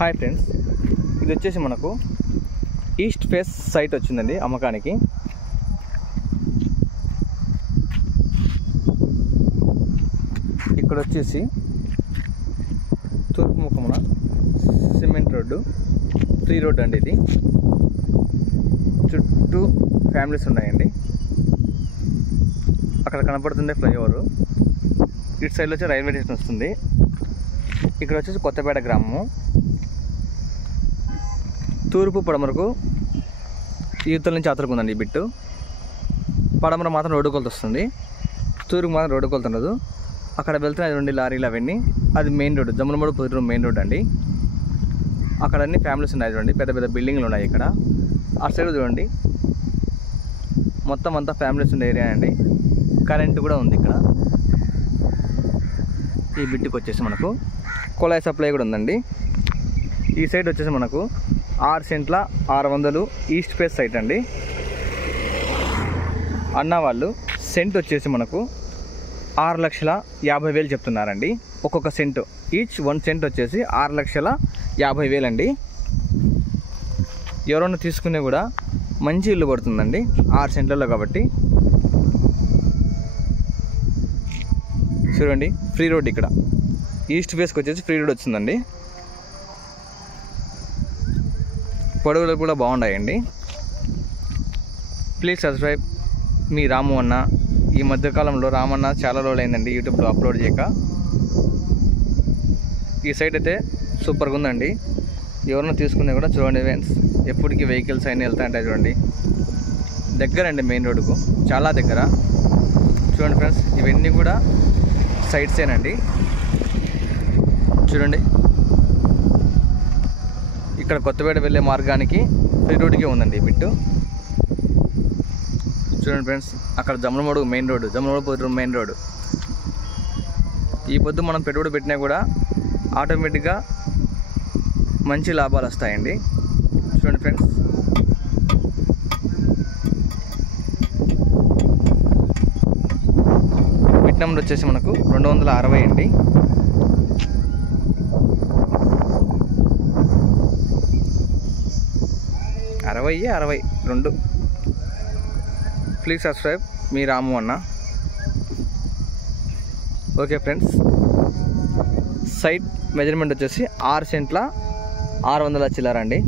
Hi friends, ఇది వచ్చేసి మనకు ఈస్ట్ ఫేస్ సైట్ వచ్చిందండి అమ్మకానికి. ఇక్కడ వచ్చేసి తూర్పు ముఖమున సిమెంట్ రోడ్డు, ఫ్రీ రోడ్ అండి. ఇది చుట్టూ ఫ్యామిలీస్ ఉన్నాయండి. అక్కడ కనపడుతుంది ఫ్లైఓవర్. ఇటు సైడ్లో వచ్చి రైల్వే స్టేషన్ వస్తుంది. ఇక్కడ వచ్చేసి కొత్తపేట గ్రామము. తూర్పు పడమరకు యూతల నుంచి అవతలకు ఉందండి ఈ బిట్టు. పడమర మాత్రం రోడ్డు కొలత వస్తుంది, తూర్పు మాత్రం రోడ్డు కొలత ఉండదు. అక్కడ వెళ్తున్నాయి 2 లారీలు అవన్నీ. అది మెయిన్ రోడ్డు, జమ్మలమూడు పొద్దురు మెయిన్ రోడ్ అండి. అక్కడ అన్ని ఫ్యామిలీస్ ఉన్నాయి చూడండి, పెద్ద పెద్ద బిల్డింగ్లు ఉన్నాయి ఇక్కడ. ఆ సైడ్ చూడండి, మొత్తం అంతా ఫ్యామిలీస్ ఉండే ఏరియా అండి. కరెంటు కూడా ఉంది ఇక్కడ. ఈ బిట్టుకు వచ్చేసి మనకు కుళాయి సప్లై కూడా ఉందండి. ఈ సైడ్ వచ్చేసి మనకు 6 సెంట్ల 600 ఈస్ట్ ఫేస్ సైట్ అండి. అన్న వాళ్ళు సెంట్ వచ్చేసి మనకు 6,50,000 చెప్తున్నారండి. ఒక్కొక్క సెంటు, ఈచ్ 1 సెంట్ వచ్చేసి 6,50,000 అండి. ఎవరైనా తీసుకునే కూడా మంచి ఇల్లు పడుతుందండి 6 సెంట్లలో కాబట్టి. చూడండి, ఫ్రీ రోడ్ ఇక్కడ ఈస్ట్ ఫేస్కి వచ్చేసి ఫ్రీ రోడ్ వచ్చిందండి. పొడవులు కూడా బాగున్నాయండి. ప్లీజ్ సబ్స్క్రైబ్ మీ రాము అన్న. ఈ మధ్యకాలంలో రామన్న చాలా రోజులు అయిందండి యూట్యూబ్లో అప్లోడ్ చేయక. ఈ సైట్ అయితే సూపర్గా ఉందండి. ఎవరైనా తీసుకునే కూడా చూడండి ఫ్రెండ్స్, ఎప్పటికీ వెహికల్స్ అయినా వెళ్తాయంటే చూడండి. దగ్గర అండి, మెయిన్ రోడ్డుకు చాలా దగ్గర. చూడండి ఫ్రెండ్స్, ఇవన్నీ కూడా సైట్సేనండి. చూడండి, ఇక్కడ కొత్తపేట వెళ్ళే మార్గానికి ఫ్రీ రోడ్డుకే ఉందండి ఈ బిట్టు. చూడండి ఫ్రెండ్స్, అక్కడ జమ్మలమూడు మెయిన్ రోడ్డు, జమ్మలమూడు పొద్దు మెయిన్ రోడ్డు. ఈ పొద్దు మనం పెట్టుబడి పెట్టినా కూడా ఆటోమేటిక్గా మంచి లాభాలు వస్తాయండి. చూడండి ఫ్రెండ్స్, బిట్ నెంబర్ వచ్చేసి మనకు 260 అండి. అరవై 2. ప్లీజ్ సబ్స్క్రైబ్ మీ రాము అన్న. ఓకే ఫ్రెండ్స్, సైట్ మెజర్మెంట్ వచ్చేసి 6 సెంట్ల 600 చిల్లర అండి.